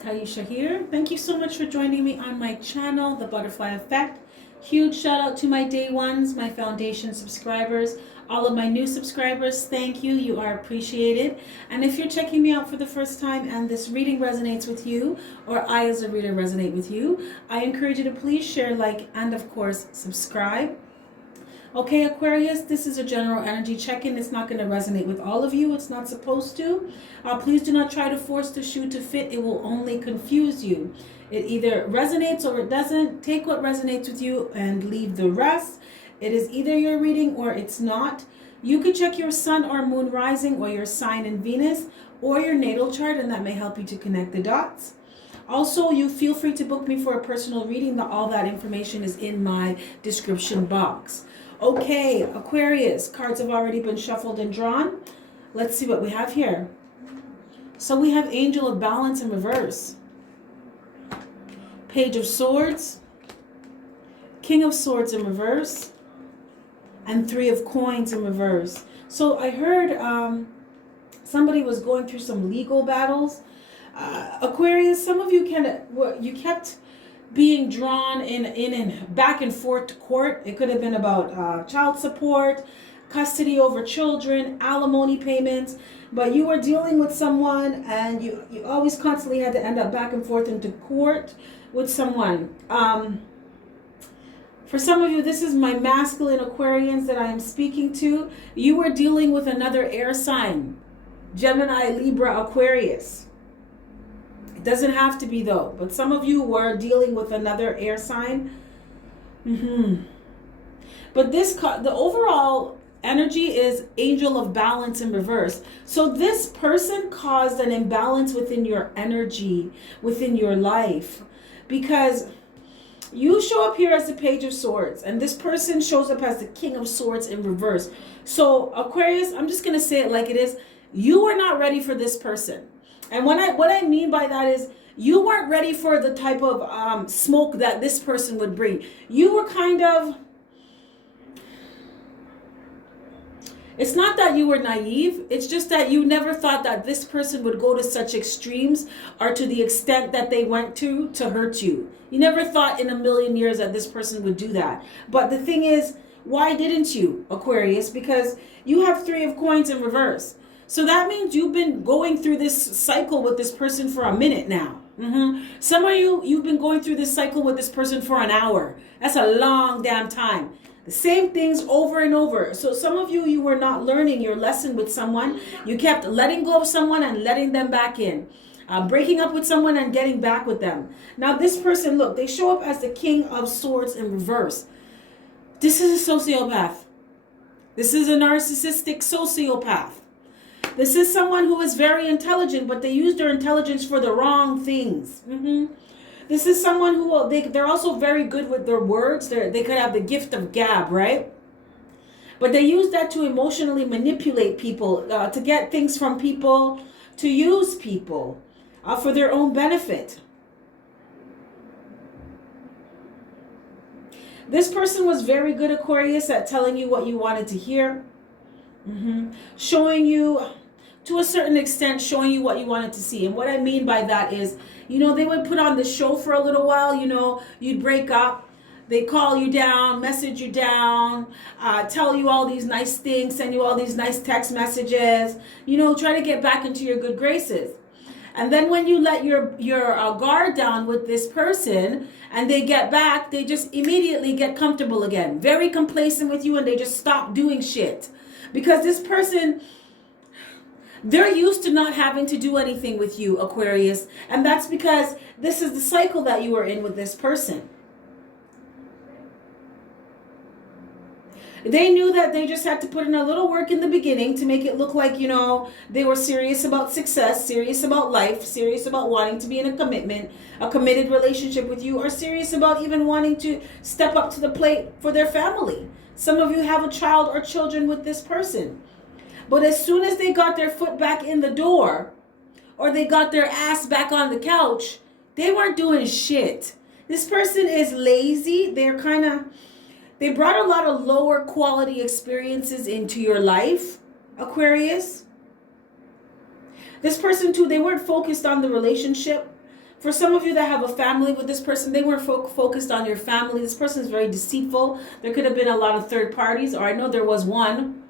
Kaisha here. Thank you so much for joining me on my channel, The Butterfly Effect. Huge shout out to my day ones, my foundation subscribers, all of my new subscribers. Thank you. You are appreciated. And if you're checking me out for the first time and this reading resonates with you, or I as a reader resonate with you, I encourage you to please share, like, and of course, subscribe. Okay, Aquarius, this is a general energy check-in. It's not going to resonate with all of you. It's not supposed to. Please do not try to force the shoe to fit. It will only confuse you. It either resonates or it doesn't. Take what resonates with you and leave the rest. It is either your reading or it's not. You could check your sun or moon rising or your sign in Venus or your natal chart, and that may help you to connect the dots. Also, you feel free to book me for a personal reading. All that information is in my description box. Okay, Aquarius, cards have already been shuffled and drawn. Let's see what we have here. So we have Angel of Balance in reverse, Page of Swords, King of Swords in reverse, and Three of Coins in reverse. So I heard somebody was going through some legal battles. Aquarius, some of you kept being drawn in back and forth to court. It could have been about child support, custody over children, alimony payments, but you were dealing with someone and you always constantly had to end up back and forth into court with someone. For some of you, this is my masculine Aquarians that I am speaking to. You were dealing with another air sign, Gemini, Libra, Aquarius. It doesn't have to be though, but some of you were dealing with another air sign. But the overall energy is Angel of Balance in reverse. So this person caused an imbalance within your energy, within your life, because you show up here as the Page of Swords, and this person shows up as the King of Swords in reverse. So Aquarius, I'm just going to say it like it is. You are not ready for this person. And what I mean by that is you weren't ready for the type of smoke that this person would bring. You were kind of, it's not that you were naive. It's just that you never thought that this person would go to such extremes or to the extent that they went to hurt you. You never thought in a million years that this person would do that. But the thing is, why didn't you, Aquarius? Because you have Three of Coins in reverse. So that means you've been going through this cycle with this person for a minute now. Some of you've been going through this cycle with this person for an hour. That's a long damn time. The same things over and over. So some of you were not learning your lesson with someone. You kept letting go of someone and letting them back in. Breaking up with someone and getting back with them. Now this person, look, they show up as the King of Swords in reverse. This is a sociopath. This is a narcissistic sociopath. This is someone who is very intelligent, but they use their intelligence for the wrong things. This is someone who, they're also very good with their words. They could have the gift of gab, right? But they use that to emotionally manipulate people, to get things from people, to use people for their own benefit. This person was very good, Aquarius, at telling you what you wanted to hear. Showing you, to a certain extent, showing you what you wanted to see. And what I mean by that is, they would put on the show for a little while. You'd break up, they call you down, message you down, tell you all these nice things, send you all these nice text messages, try to get back into your good graces. And then when you let your guard down with this person and they get back, they just immediately get comfortable again, very complacent with you, and they just stop doing shit. Because this person, they're used to not having to do anything with you, Aquarius. And that's because this is the cycle that you are in with this person. They knew that they just had to put in a little work in the beginning to make it look like, they were serious about success, serious about life, serious about wanting to be in a committed relationship with you, or serious about even wanting to step up to the plate for their family. Some of you have a child or children with this person. But as soon as they got their foot back in the door, or they got their ass back on the couch, they weren't doing shit. This person is lazy. They brought a lot of lower quality experiences into your life, Aquarius. This person too, they weren't focused on the relationship. For some of you that have a family with this person, they weren't focused on your family. This person is very deceitful. There could have been a lot of third parties, or I know there was one.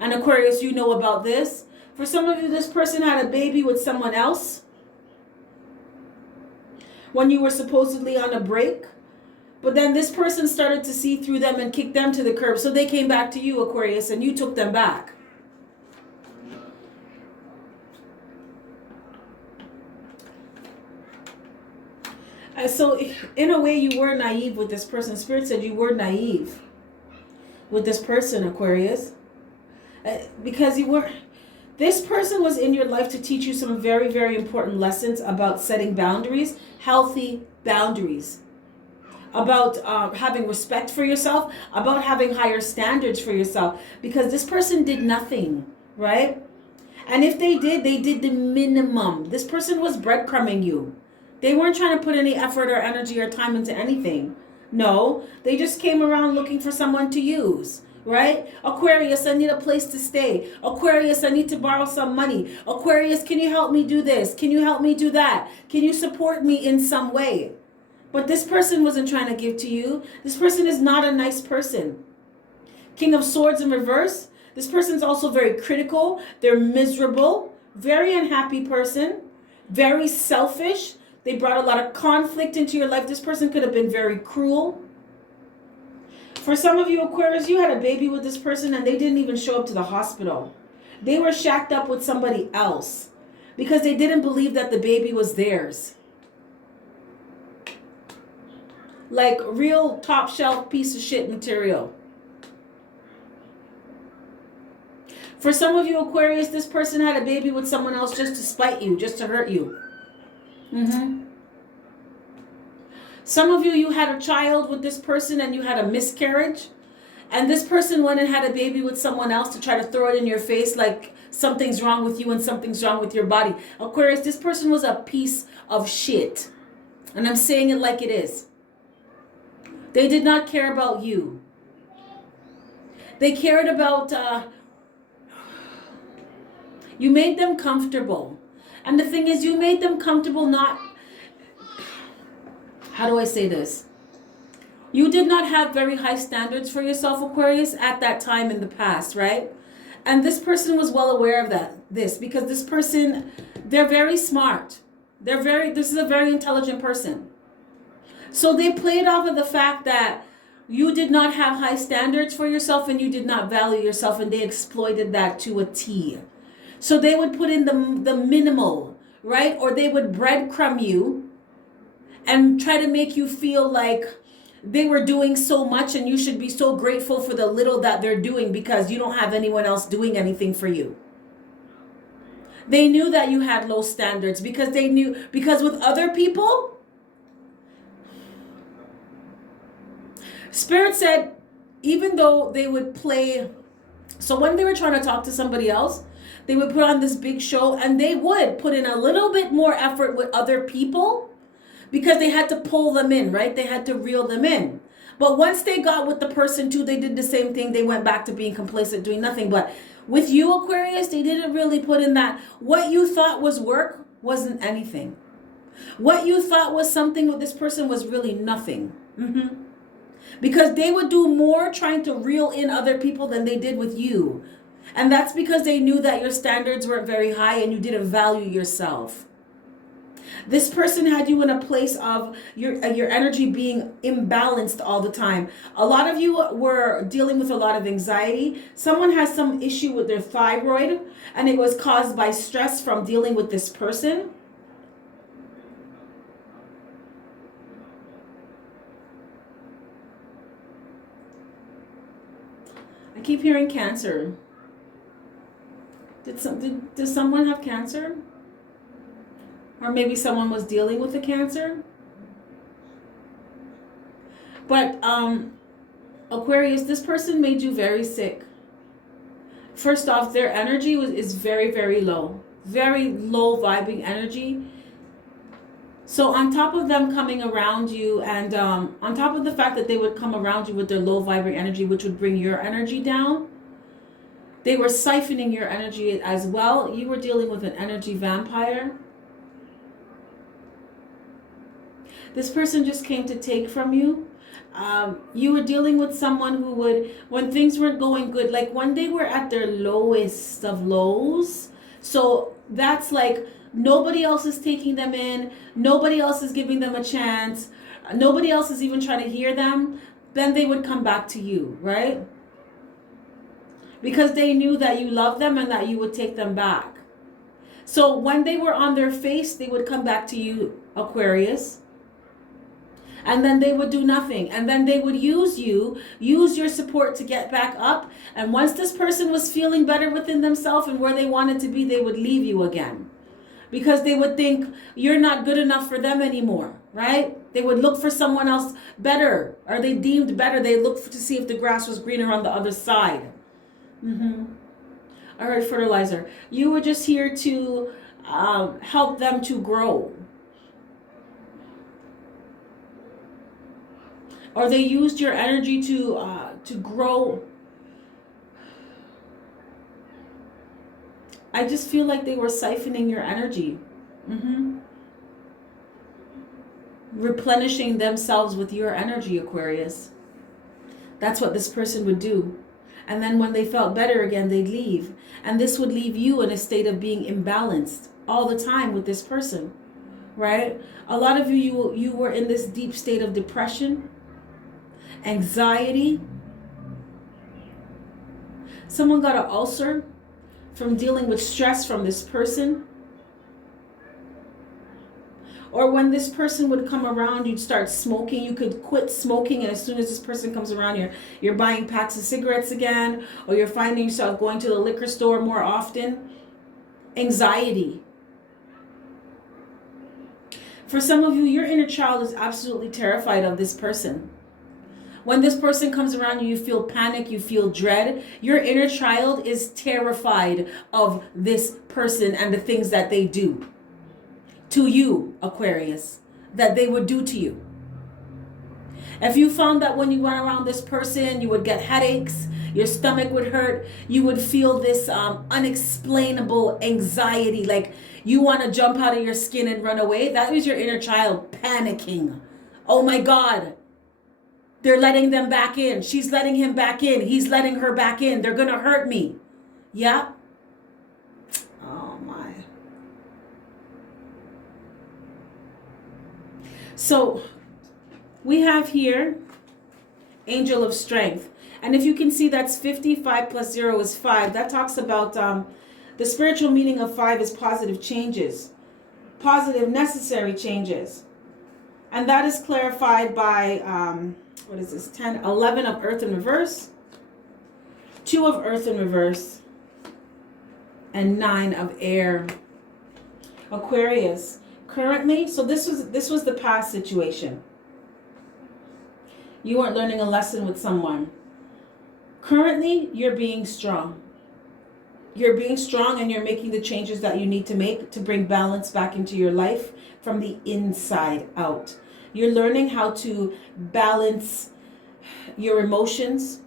And Aquarius, you know about this. For some of you, this person had a baby with someone else when you were supposedly on a break. But then this person started to see through them and kick them to the curb. So they came back to you, Aquarius, and you took them back. So in a way, you were naive with this person. Spirit said you were naive with this person, Aquarius. Because you were... This person was in your life to teach you some very, very important lessons about setting boundaries, healthy boundaries, about having respect for yourself, about having higher standards for yourself, because this person did nothing, right? And if they did the minimum. This person was breadcrumbing you. They weren't trying to put any effort or energy or time into anything. No, they just came around looking for someone to use. Right? Aquarius, I need a place to stay. Aquarius, I need to borrow some money. Aquarius, can you help me do this? Can you help me do that? Can you support me in some way? But this person wasn't trying to give to you. This person is not a nice person. King of Swords in reverse. This person's also very critical. They're miserable. Very unhappy person. Very selfish. They brought a lot of conflict into your life. This person could have been very cruel. For some of you, Aquarius, you had a baby with this person and they didn't even show up to the hospital. They were shacked up with somebody else because they didn't believe that the baby was theirs. Like real top shelf piece of shit material. For some of you, Aquarius, this person had a baby with someone else just to spite you, just to hurt you. Some of you, you had a child with this person and you had a miscarriage. And this person went and had a baby with someone else to try to throw it in your face like something's wrong with you and something's wrong with your body. Aquarius, this person was a piece of shit. And I'm saying it like it is. They did not care about you. They cared about... you made them comfortable. And the thing is, you made them comfortable not... How do I say this? You did not have very high standards for yourself, Aquarius, at that time in the past, right? And this person was well aware of this because this person, they're very smart. This is a very intelligent person. So they played off of the fact that you did not have high standards for yourself and you did not value yourself, and they exploited that to a T. So they would put in the minimal, right? Or they would breadcrumb you and try to make you feel like they were doing so much and you should be so grateful for the little that they're doing because you don't have anyone else doing anything for you. They knew that you had low standards because with other people, Spirit said, even though they would play, so when they were trying to talk to somebody else, they would put on this big show and they would put in a little bit more effort with other people, because they had to pull them in, right? They had to reel them in. But once they got with the person too, they did the same thing. They went back to being complacent, doing nothing. But with you, Aquarius, they didn't really put in that. What you thought was work wasn't anything. What you thought was something with this person was really nothing. Because they would do more trying to reel in other people than they did with you. And that's because they knew that your standards weren't very high and you didn't value yourself. This person had you in a place of your energy being imbalanced all the time. A lot of you were dealing with a lot of anxiety. Someone has some issue with their thyroid, and it was caused by stress from dealing with this person. I keep hearing cancer. Did someone have cancer? Or maybe someone was dealing with a cancer. But Aquarius, this person made you very sick. First off, their energy is very, very low. Very low vibing energy. So on top of them coming around you, and on top of the fact that they would come around you with their low vibrating energy, which would bring your energy down, they were siphoning your energy as well. You were dealing with an energy vampire. This person just came to take from you. You were dealing with someone who would, when things weren't going good, like when they were at their lowest of lows. So that's like nobody else is taking them in. Nobody else is giving them a chance. Nobody else is even trying to hear them. Then they would come back to you, right? Because they knew that you loved them and that you would take them back. So when they were on their face, they would come back to you, Aquarius. And then they would do nothing. And then they would use you, use your support to get back up. And once this person was feeling better within themselves and where they wanted to be, they would leave you again. Because they would think you're not good enough for them anymore, right? They would look for someone else better, or they deemed better. They looked to see if the grass was greener on the other side. I heard fertilizer. You were just here to help them to grow. Or they used your energy to grow. I just feel like they were siphoning your energy. Replenishing themselves with your energy, Aquarius. That's what this person would do. And then when they felt better again, they'd leave. And this would leave you in a state of being imbalanced all the time with this person, right? A lot of you were in this deep state of depression, anxiety. Someone got an ulcer from dealing with stress from this person. Or when this person would come around, you'd start smoking. You could quit smoking, and as soon as this person comes around, you're buying packs of cigarettes again, or you're finding yourself going to the liquor store more often. Anxiety. For some of you, your inner child is absolutely terrified of this person. When this person comes around you, you feel panic, you feel dread. Your inner child is terrified of this person and the things that they do to you, Aquarius, that they would do to you. If you found that when you went around this person, you would get headaches, your stomach would hurt, you would feel this unexplainable anxiety, like you want to jump out of your skin and run away, that was your inner child panicking. Oh my God. They're letting them back in. She's letting him back in. He's letting her back in. They're going to hurt me. Yeah? Oh my. So we have here Angel of Strength. And if you can see, that's 55 plus 0 is 5. That talks about the spiritual meaning of 5 is positive changes. Positive, necessary changes. And that is clarified by... what is this? 10, 11 of Earth in reverse, 2 of Earth in reverse, and 9 of air. Aquarius, currently, so this was the past situation. You weren't learning a lesson with someone. Currently, you're being strong. You're being strong and you're making the changes that you need to make to bring balance back into your life from the inside out. You're learning how to balance your emotions.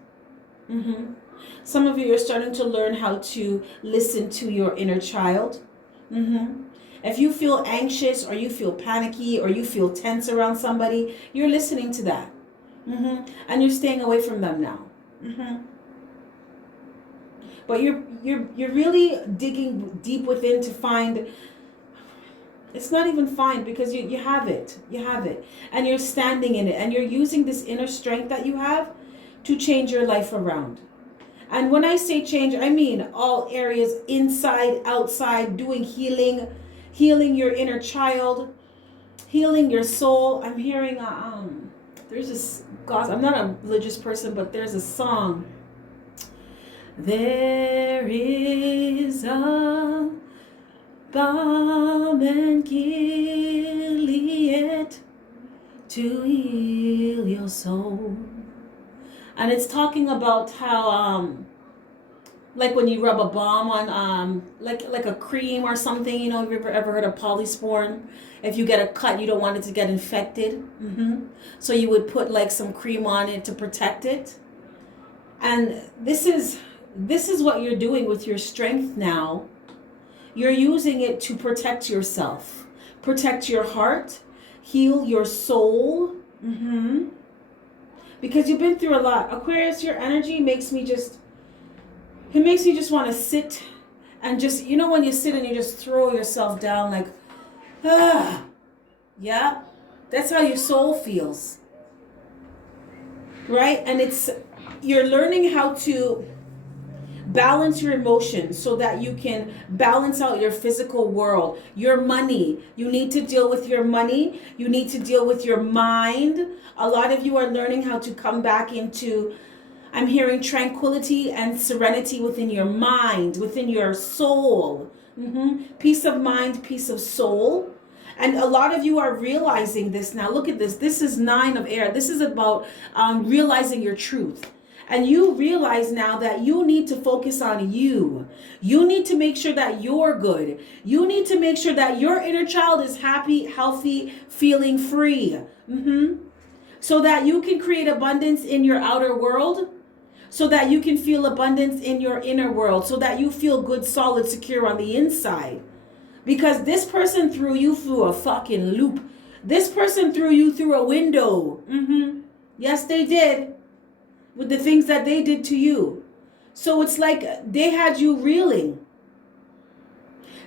Some of you are starting to learn how to listen to your inner child. If you feel anxious or you feel panicky or you feel tense around somebody, you're listening to that. And you're staying away from them now. But you're really digging deep within to find. It's not even fine because you have it. You have it. And you're standing in it. And you're using this inner strength that you have to change your life around. And when I say change, I mean all areas, inside, outside, doing healing, healing your inner child, healing your soul. I'm hearing, there's this, God, I'm not a religious person, but there's a song. There is a balm in Gilead to heal your soul. And it's talking about how like when you rub a balm on like a cream or something, you know, have you ever heard of polysporin? If you get a cut, you don't want it to get infected. So you would put like some cream on it to protect it. And this is what you're doing with your strength now. You're using it to protect yourself, protect your heart, heal your soul. Because you've been through a lot. Aquarius, your energy makes me just want to sit and just, you know, when you sit and you just throw yourself down like, yeah, that's how your soul feels. Right? And you're learning how to balance your emotions so that you can balance out your physical world. Your money, you need to deal with your money. You need to deal with your mind. A lot of you are learning how to come back into, I'm hearing, tranquility and serenity within your mind, within your soul. Peace of mind, peace of soul. And a lot of you are realizing this now. Look at this. This is 9 of air. This is about realizing your truth. And you realize now that you need to focus on you. You need to make sure that you're good. You need to make sure that your inner child is happy, healthy, feeling free. So that you can create abundance in your outer world. So that you can feel abundance in your inner world. So that you feel good, solid, secure on the inside. Because this person threw you through a fucking loop. This person threw you through a window. Yes, they did. With the things that they did to you. So it's like they had you reeling.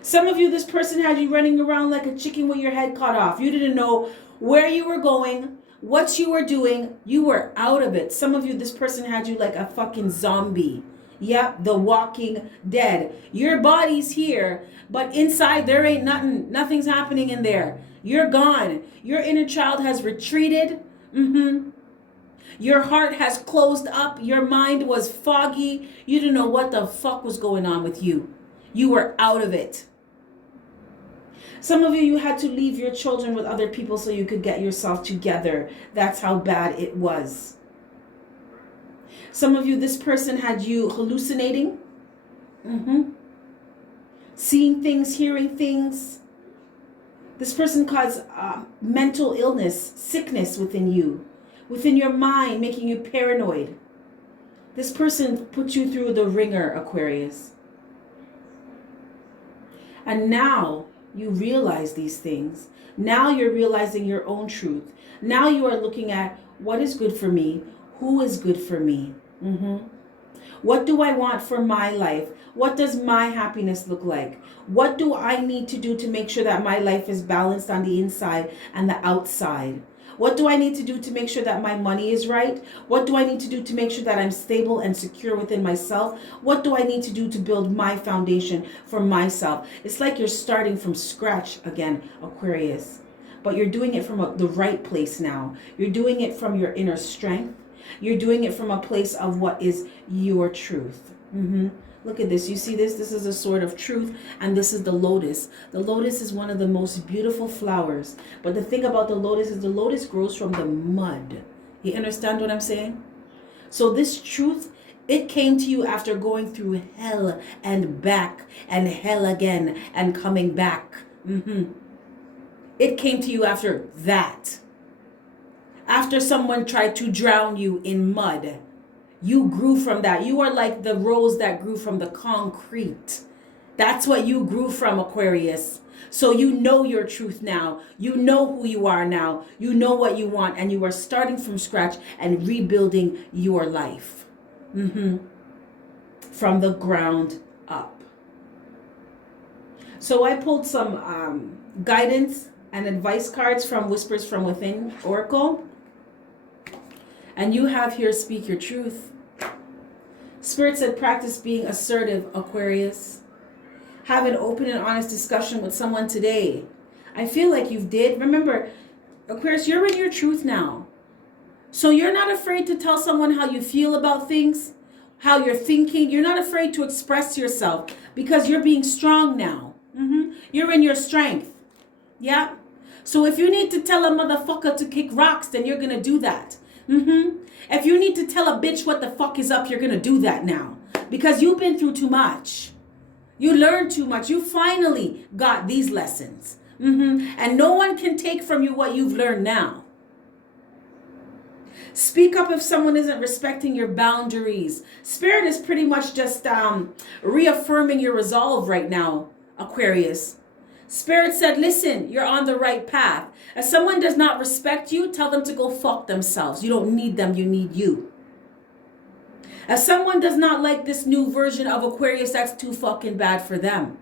Some of you, this person had you running around like a chicken with your head cut off. You didn't know where you were going, what you were doing. You were out of it. Some of you, this person had you like a fucking zombie. Yep, the walking dead. Your body's here, but inside there ain't nothing. Nothing's happening in there. You're gone. Your inner child has retreated. Your heart has closed up. Your mind was foggy. You didn't know what the fuck was going on with you. You were out of it. Some of you had to leave your children with other people so you could get yourself together. That's how bad it was. Some of you, this person had you hallucinating. Seeing things, hearing things. This person caused mental illness, sickness within you. Within your mind, making you paranoid. This person put you through the ringer, Aquarius. And now you realize these things. Now you're realizing your own truth. Now you are looking at what is good for me, who is good for me. What do I want for my life? What does my happiness look like? What do I need to do to make sure that my life is balanced on the inside and the outside? What do I need to do to make sure that my money is right? What do I need to do to make sure that I'm stable and secure within myself? What do I need to do to build my foundation for myself? It's like you're starting from scratch again, Aquarius. But you're doing it from the right place now. You're doing it from your inner strength. You're doing it from a place of what is your truth. Look at this. You see this? This is a sword of truth, and this is the lotus. The lotus is one of the most beautiful flowers. But the thing about the lotus is the lotus grows from the mud. You understand what I'm saying? So this truth, it came to you after going through hell and back and hell again and coming back. It came to you after that. After someone tried to drown you in mud. You grew from that. You are like the rose that grew from the concrete. That's what you grew from, Aquarius. So you know your truth now. You know who you are now. You know what you want. And you are starting from scratch and rebuilding your life. From the ground up. So I pulled some guidance and advice cards from Whispers from Within Oracle. And you have here, speak your truth. Spirit said, practice being assertive, Aquarius. Have an open and honest discussion with someone today. I feel like you did. Remember, Aquarius, you're in your truth now. So you're not afraid to tell someone how you feel about things, how you're thinking. You're not afraid to express yourself because you're being strong now. You're in your strength. Yeah? So if you need to tell a motherfucker to kick rocks, then you're going to do that. If you need to tell a bitch what the fuck is up, you're going to do that now. Because you've been through too much. You learned too much. You finally got these lessons. And no one can take from you what you've learned now. Speak up if someone isn't respecting your boundaries. Spirit is pretty much just reaffirming your resolve right now, Aquarius. Spirit said, listen, you're on the right path. If someone does not respect you, tell them to go fuck themselves. You don't need them, you need you. If someone does not like this new version of Aquarius, that's too fucking bad for them.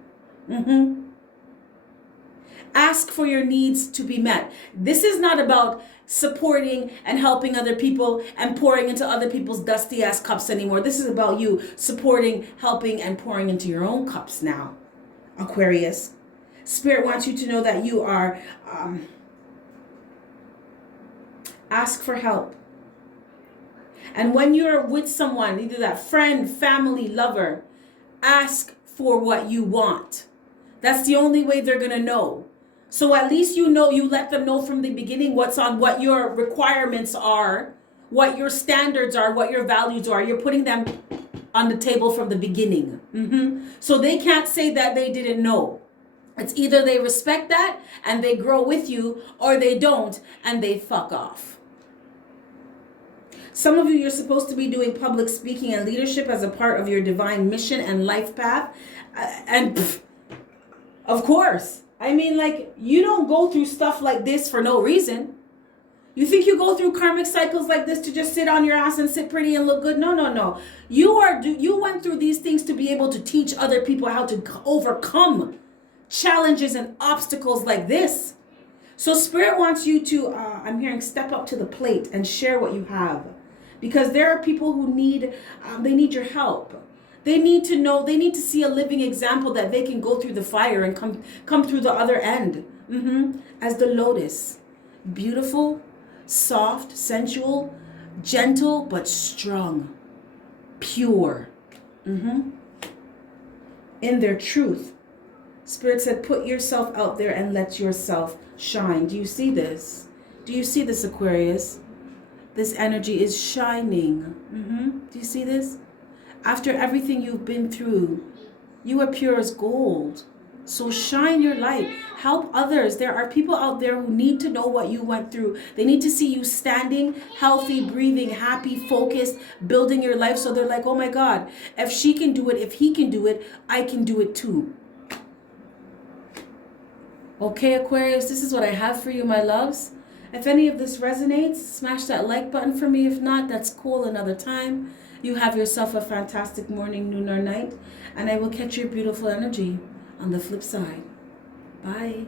Ask for your needs to be met. This is not about supporting and helping other people and pouring into other people's dusty ass cups anymore. This is about you supporting, helping, and pouring into your own cups now, Aquarius. Spirit wants you to know that you are, ask for help. And when you're with someone, either that friend, family, lover, ask for what you want. That's the only way they're going to know. So at least you know, you let them know from the beginning what's on, what your requirements are, what your standards are, what your values are. You're putting them on the table from the beginning. So they can't say that they didn't know. It's either they respect that and they grow with you, or they don't and they fuck off. Some of you, you're supposed to be doing public speaking and leadership as a part of your divine mission and life path. Of course. I mean, like, you don't go through stuff like this for no reason. You think you go through karmic cycles like this to just sit on your ass and sit pretty and look good? No. You went through these things to be able to teach other people how to overcome challenges and obstacles like this. So Spirit wants you to, I'm hearing, step up to the plate and share what you have. Because there are people who need, they need your help. They need to know, they need to see a living example that they can go through the fire and come through the other end. As the lotus. Beautiful, soft, sensual, gentle, but strong. Pure. In their truth. Spirit said, put yourself out there and let yourself shine. Do you see this? Do you see this, Aquarius? This energy is shining. Do you see this? After everything you've been through, you are pure as gold. So shine your light. Help others. There are people out there who need to know what you went through. They need to see you standing, healthy, breathing, happy, focused, building your life. So they're like, oh my God, if she can do it, if he can do it, I can do it too. Okay, Aquarius, this is what I have for you, my loves. If any of this resonates, smash that like button for me. If not, that's cool, another time. You have yourself a fantastic morning, noon, or night. And I will catch your beautiful energy on the flip side. Bye.